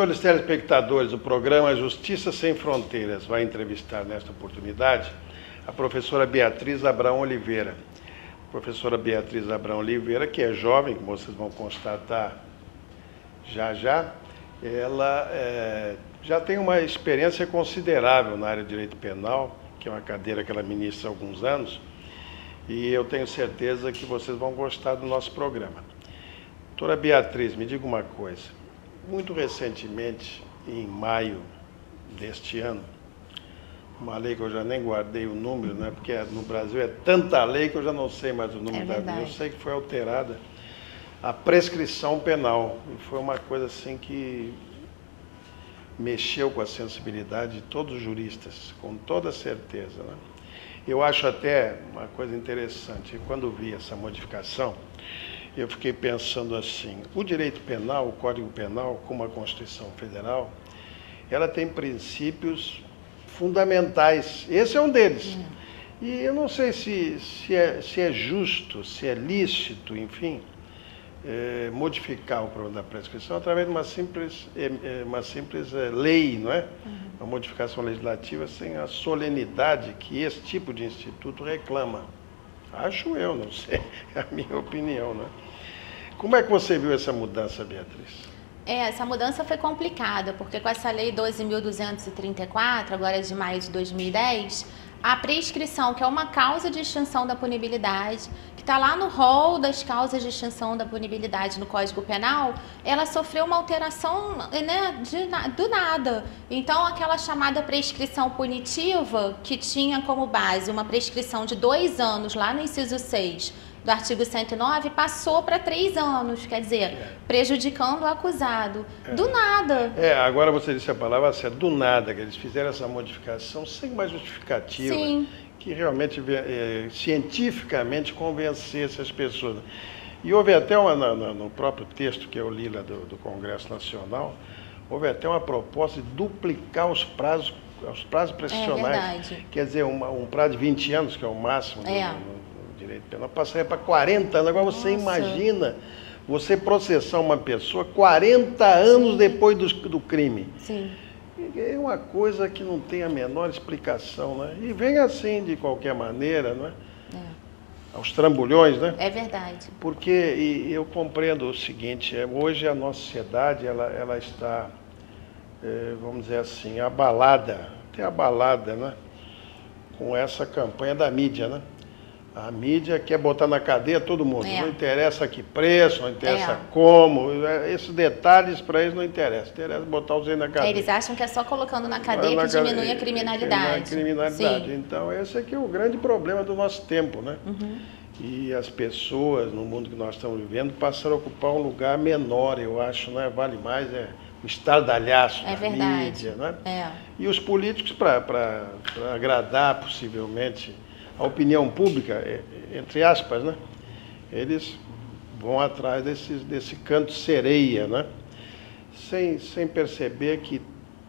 Senhores telespectadores, o programa Justiça Sem Fronteiras vai entrevistar nesta oportunidade a professora Beatriz Abrão Oliveira. Professora Beatriz Abrão Oliveira, que é jovem, como vocês vão constatar já, ela já tem uma experiência considerável na área de direito penal, que é uma cadeira que ela ministra há alguns anos, e eu tenho certeza que vocês vão gostar do nosso programa. Doutora Beatriz, me diga uma coisa. Muito recentemente, em maio deste ano, uma lei que eu já nem guardei o número, né? Porque no Brasil é tanta lei que eu já não sei mais o número da lei. Eu sei que foi alterada a prescrição penal. E foi uma coisa assim que mexeu com a sensibilidade de todos os juristas, com toda certeza, né? Eu acho até uma coisa interessante, quando vi essa modificação, eu fiquei pensando assim, o direito penal, o Código Penal, como a Constituição Federal, ela tem princípios fundamentais. Esse é um deles. E eu não sei se é justo, se é lícito, enfim, modificar o problema da prescrição através de uma simples lei, não é? Uma modificação legislativa sem a solenidade que esse tipo de instituto reclama. Acho eu, não sei, é a minha opinião, né? Como é que você viu essa mudança, Beatriz? Essa mudança foi complicada, porque com essa lei 12.234, agora de maio de 2010, a prescrição, que é uma causa de extinção da punibilidade, que está lá no rol das causas de extinção da punibilidade no Código Penal, ela sofreu uma alteração, né, do nada. Então, aquela chamada prescrição punitiva, que tinha como base uma prescrição de 2 anos, lá no inciso 6 do artigo 109, passou para 3 anos, quer dizer, prejudicando o acusado. Do nada. Agora você disse a palavra certa, do nada, que eles fizeram essa modificação sem mais justificativa. Sim. Que realmente, cientificamente, convencesse as pessoas. E houve até, no próprio texto que eu li lá do Congresso Nacional, houve até uma proposta de duplicar os prazos prescricionais. Quer dizer, um prazo de 20 anos, que é o máximo do direito penal, passaria para 40 anos. Agora você imagina você processar uma pessoa 40 anos depois do crime. Sim. É uma coisa que não tem a menor explicação, né? E vem assim, de qualquer maneira, não é? Aos trambolhões, né? É verdade. Porque eu compreendo o seguinte, hoje a nossa sociedade, ela está, vamos dizer assim, abalada, né? Com essa campanha da mídia, né? A mídia quer botar na cadeia todo mundo. Não interessa que preço, não interessa como. Esses detalhes para eles não interessam. Interessa botar os aí na cadeia. Eles acham que é só colocando na cadeia que diminui a criminalidade. Sim. Então, esse aqui é o grande problema do nosso tempo, né? E as pessoas, no mundo que nós estamos vivendo, passaram a ocupar um lugar menor, eu acho, né? Vale mais o estardalhaço da mídia, né? E os políticos, para agradar, possivelmente, a opinião pública, entre aspas, né? Eles vão atrás desse canto sereia, né? Sem perceber que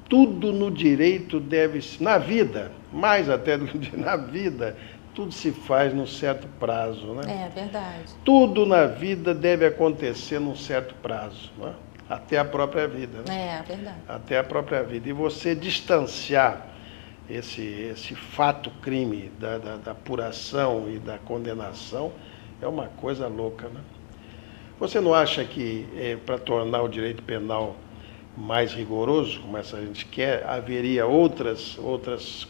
tudo no direito na vida, mais até do que na vida, tudo se faz num certo prazo, né? É verdade. Tudo na vida deve acontecer num certo prazo, né? Até a própria vida, né? É verdade. Até a própria vida. E você distanciar esse fato-crime da apuração e da condenação é uma coisa louca, né? Você não acha que, para tornar o direito penal mais rigoroso, como essa a gente quer, haveria outras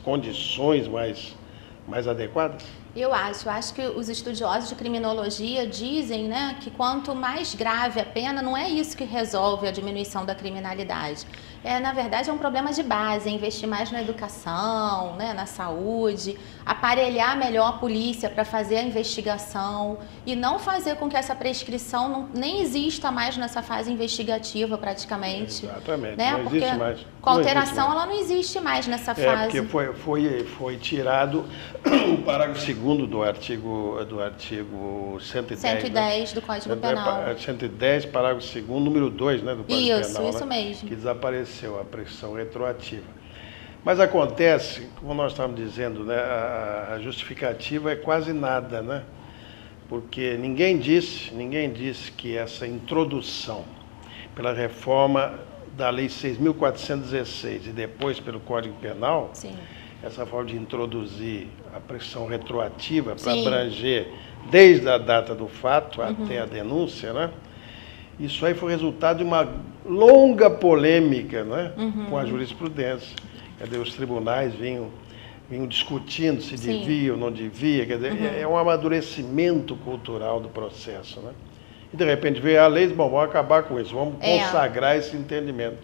condições mais adequadas? Eu acho que os estudiosos de criminologia dizem, né, que quanto mais grave a pena, não é isso que resolve a diminuição da criminalidade. Na verdade, é um problema de base, investir mais na educação, né, na saúde, aparelhar melhor a polícia para fazer a investigação e não fazer com que essa prescrição nem exista mais nessa fase investigativa praticamente. Exatamente, né? não existe mais. Com a alteração, ela não existe mais nessa fase. Porque foi tirado o parágrafo 2º do artigo 110. 110 do Código Penal. 110, parágrafo 2º, número 2, né, do Código Penal. Isso mesmo. Que desapareceu a prescrição retroativa. Mas acontece, como nós estamos dizendo, né, a justificativa é quase nada, né? Porque ninguém disse que essa introdução pela reforma da Lei 6.416 e depois pelo Código Penal, Sim. essa forma de introduzir a prescrição retroativa para Sim. abranger desde a data do fato até a denúncia, né? Isso aí foi resultado de uma longa polêmica, né? Com a jurisprudência. Quer dizer, os tribunais vinham discutindo se Sim. devia ou não devia. Quer dizer, é um amadurecimento cultural do processo, né? E de repente veio a lei e disse, bom, vamos acabar com isso, vamos consagrar esse entendimento.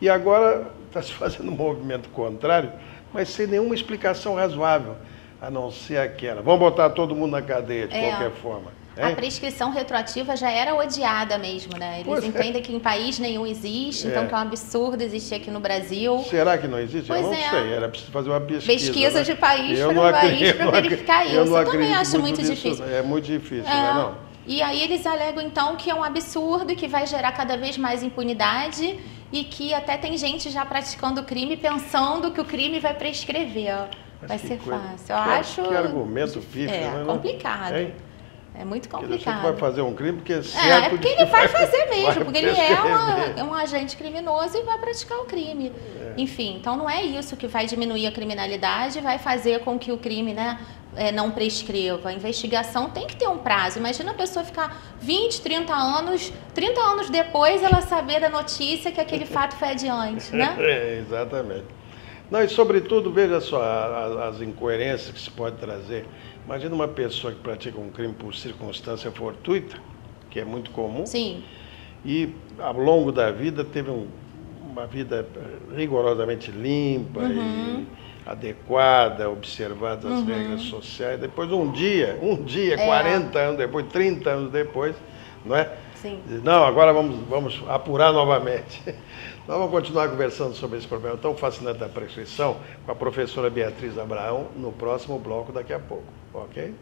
E agora está se fazendo um movimento contrário, mas sem nenhuma explicação razoável, a não ser aquela. Vamos botar todo mundo na cadeia de qualquer forma. A prescrição retroativa já era odiada mesmo, né? Eles entendem que em país nenhum existe, então que é um absurdo existir aqui no Brasil. Será que não existe? Pois eu não sei, era preciso fazer uma pesquisa. Pesquisa, né? De país para país para verificar isso. Eu também acho muito difícil. É muito difícil, não? E aí eles alegam então que é um absurdo e que vai gerar cada vez mais impunidade e que até tem gente já praticando crime pensando que o crime vai prescrever. Vai ser fácil. Eu acho... Que argumento pífio, né? É complicado. É muito complicado. Você vai fazer um crime porque é certo... É porque ele vai fazer mesmo, porque ele é um agente criminoso e vai praticar o crime. Enfim, então não é isso que vai diminuir a criminalidade, vai fazer com que o crime, né, não prescreva. A investigação tem que ter um prazo. Imagina a pessoa ficar 20, 30 anos depois ela saber da notícia que aquele fato foi adiante, né? Exatamente. Não, e sobretudo, veja só, as incoerências que se pode trazer. Imagina uma pessoa que pratica um crime por circunstância fortuita, que é muito comum. Sim. E ao longo da vida teve uma vida rigorosamente limpa e adequada, observada as regras sociais. Depois um dia, 40 anos depois, 30 anos depois, não é? Sim. Não, agora vamos apurar novamente. Nós vamos continuar conversando sobre esse problema tão fascinante da prescrição com a professora Beatriz Abraão no próximo bloco daqui a pouco, ok?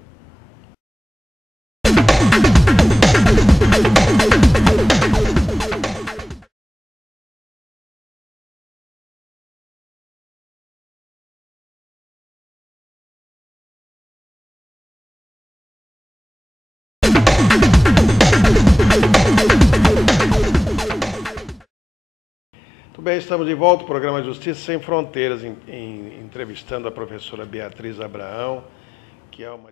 Muito bem, estamos de volta ao programa Justiça Sem Fronteiras, entrevistando a professora Beatriz Abraão, que é uma...